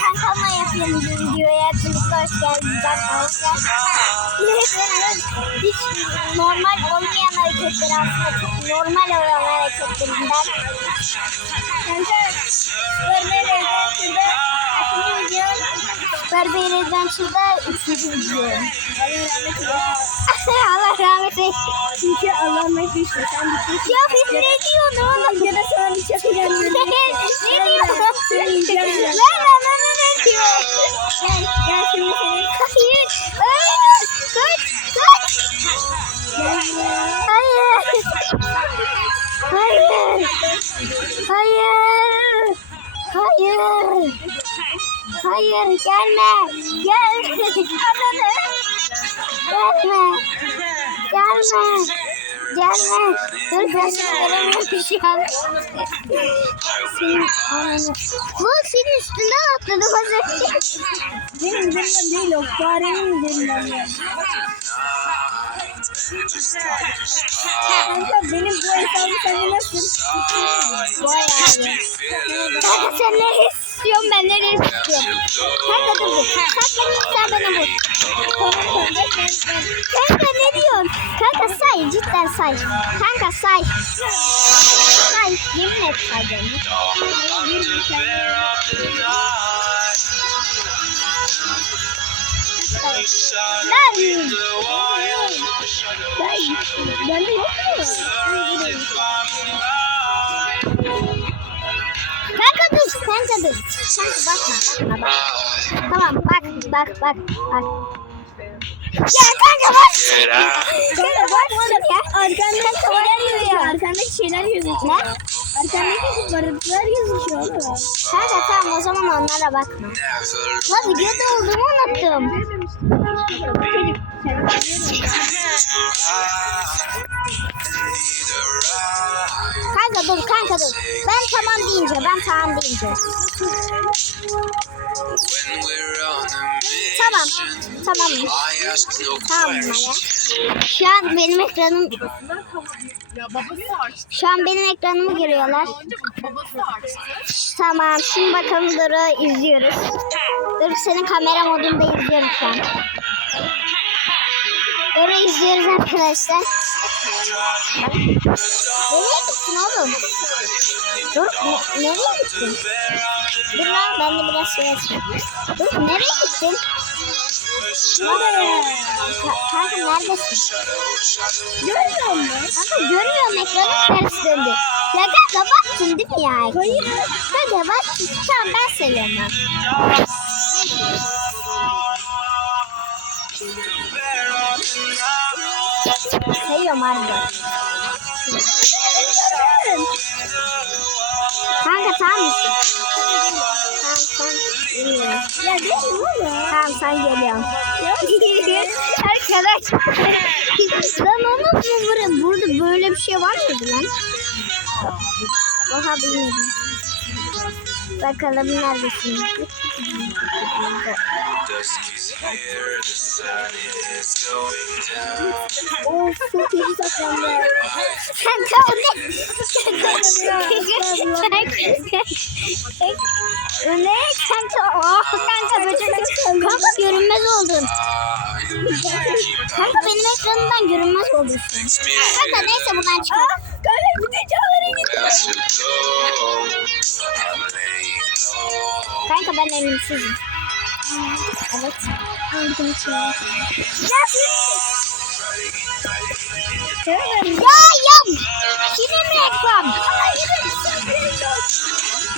kankamla yapıyorum bu videoya. Hepiniz hoş geldiniz arkadaşlar. Hiç normal olmayan hareketler aslında çok normal olan hareketlerinden. Barber'den şurada üçüncü video. Allah rahmet eylesin. Çünkü Allah. Sen bitmişsin. Ya biz ne diyordun oğlum? Ya da sana bir şey yapacağım. ne diyordun? Ver bana ne diyor? Gel, gel şimdi seni. Hayır. Hayır. Kaç, kaç. Hayır. Hayır. Hayır. Hayır. Hayır gelme. Gel. Ananı. Gelme. Gelme. Gelme. Dur ben şu an. Senin ananı. Bu senin üstünden atladı az önce. Benim üzerimden değil o. Farenin üzerinden ya. Kanka benim bu hesabı sana nasıl? Vay abi. Kanka sen nereye istiyorsun ben nereye istiyorum? Kanka dur dur. Kanka sen bana vur. Kanka ne diyorsun? Kanka say cidden say. Kanka say. Say yemin et say beni. Lan. Ben de kanka dur. Kanka bakma, bakma, bak. Tamam, bak, bak, bak, bak. Ya kanka bak. Kanka bak ya. Arkanda şeyler yazıyor. Arkandaki şeyler yazıyor. Ne? Arkandaki barıklar yazıyor oğlum. Kanka tamam o zaman onlara bakma. Lan videoda olduğumu unuttum. Kanka dur kanka dur. Ben tamam deyince ben tamam deyince. Tamam. Tamam. Tamam. Şu an benim ekranım şu an benim ekranımı görüyorlar. Tamam şimdi bakalım Duru izliyoruz. Dur senin kamera modunda izliyorum şu an. Duru izliyoruz arkadaşlar. Nereye gittin oğlum? Dur ne- nereye gittin? Dur lan ben de biraz şey açayım. Dur nereye gittin? Nereye? Ka- Kanka neredesin? Görmüyor musun? Kanka görmüyorum ekranın ters döndü. Ya kanka baktın değil mi ya? Hayır. Kanka bak tamam ben söylüyorum. Harbi. Kanka tamam mısın? Tamam sen geliyorum. Ya değil mi Tamam sen geliyorsun. Arkadaş. lan onu burada, burada böyle bir şey var mıydı lan? Oha bilmiyorum. Bakalım neredesin? Of çok iyi saklandı. Kanka o ne? O ne? Kanka oh kanka böcek. Kanka görünmez oldun. Kanka benim ekranımdan görünmez oldun. Kanka neyse buradan çıkalım. Kanka de çağlara gidiyor. Kanka ben elimsizim. Evet. İçine. Ya ya. Mi ekran?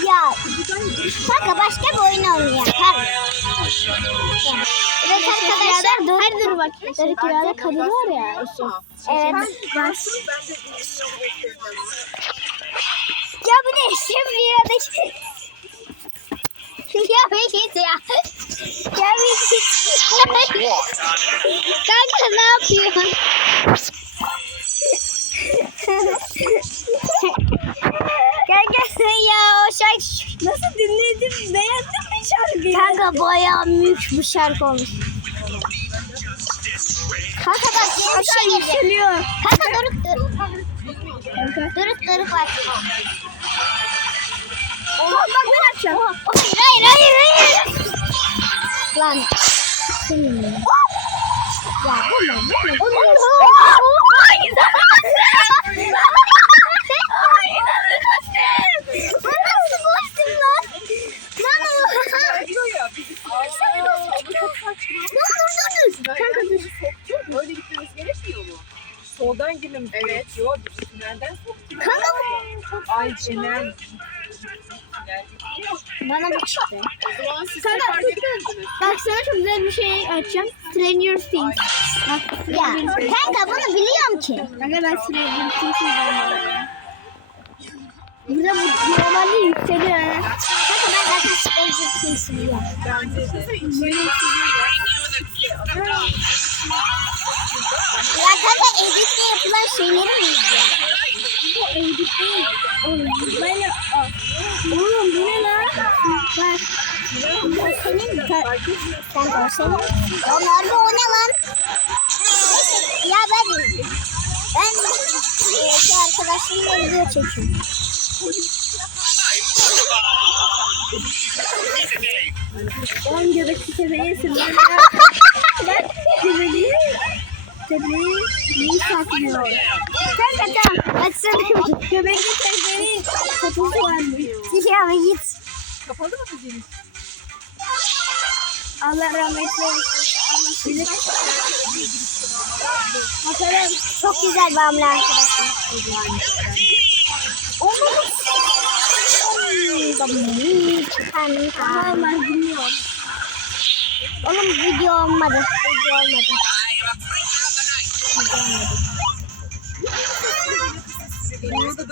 Ya. Kanka başka bir oyun oynayalım. Evet arkadaşlar dur. Hadi dur bak. Dur kirada kadın var ya. Evet. Ya bu ne? Sen bir yerdeki... ya bir git ya. Ya bir. Kanka ne yapıyorsun? Kanka ya o şarkı nasıl dinledim beğendin mi şarkıyı? Kanka bayağı büyük bir şarkı olmuş. Kanka bak yeni şey geliyor. Kanka duruk dur. Duruk duruk bak. Oha bak ben açacağım. Dur. Kanka dur. Öyle gitmemiz gerekmiyor mu? Soldan girmemiz gerekiyor. Biz tünelden soktuk. Kanka Ay Cener. Bana bu çıktı. O zaman siz fark etmediniz. Sana çok güzel bir şey açacağım. Stranger Things. Bak. Ya kanka bunu biliyorum ki. Kanka ben Stranger Things'i izliyorum. Burada bu normalde yükseliyor ha. Kanka ben zaten Stranger Things'i biliyorum. Ya kanka editte yapılan şeyleri mi izliyorsun? Bu edit değil. Oğlum bu ne lan? Bak. Senin? Kanka o senin. Onlar da o ne lan? Ya ben ben e, şey arkadaşlarımla video çekiyorum. Oğlum göbekli tepeyi sırlar. Bak göbeği. Tepeyi neyi saklıyor? Kanka tamam. Açsana. Göbekli tepeyi kapısı varmış. Ya git. Kapalı mı bizim? Allah. Allah bilir. Bakalım. Çok güzel hamle arkadaşlar. Tamam ben dinliyorum. Oğlum video olmadı. Video olmadı. Video.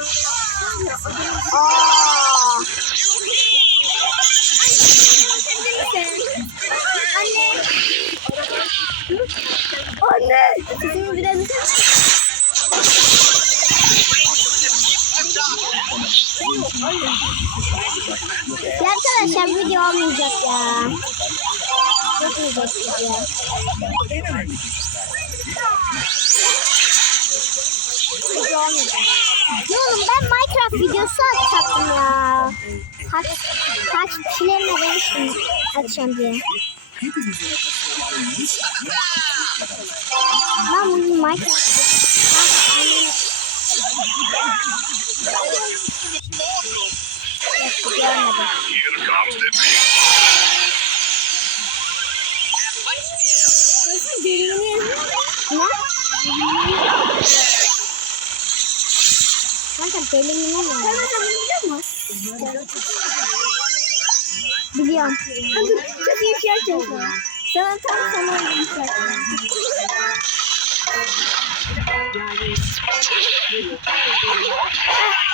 Anne. Sesimi biraz Ya arkadaşlar video olmayacak ya. Yapmayacak video. Video olmayacak. Ya oğlum ben Minecraft videosu atacaktım ya. Kaç, kaç kişilerine demiştim atacağım diye. Ben bugün Minecraft videosu. Ha, aynen. Yok, görmedim. Nasıl delini? Ne? Kanka deli mi Sen bunu biliyor musun? Biliyorum. Kanka çok iyi şey. Sana tam sana uygun bir şey açıyorum.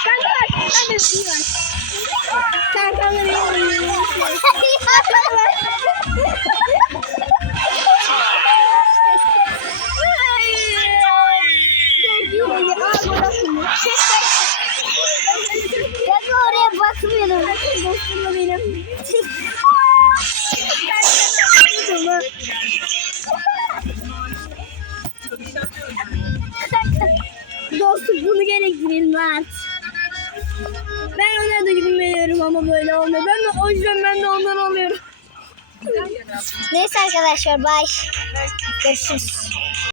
Kanka bak. Ben de bir var. Kankaları yiyorum. Ben de bunu gerektirilmez. Ben ona duygun veriyorum ama böyle olmuyor. Ben de o yüzden ben de ondan alıyorum. Neyse arkadaşlar bye. Görüşürüz.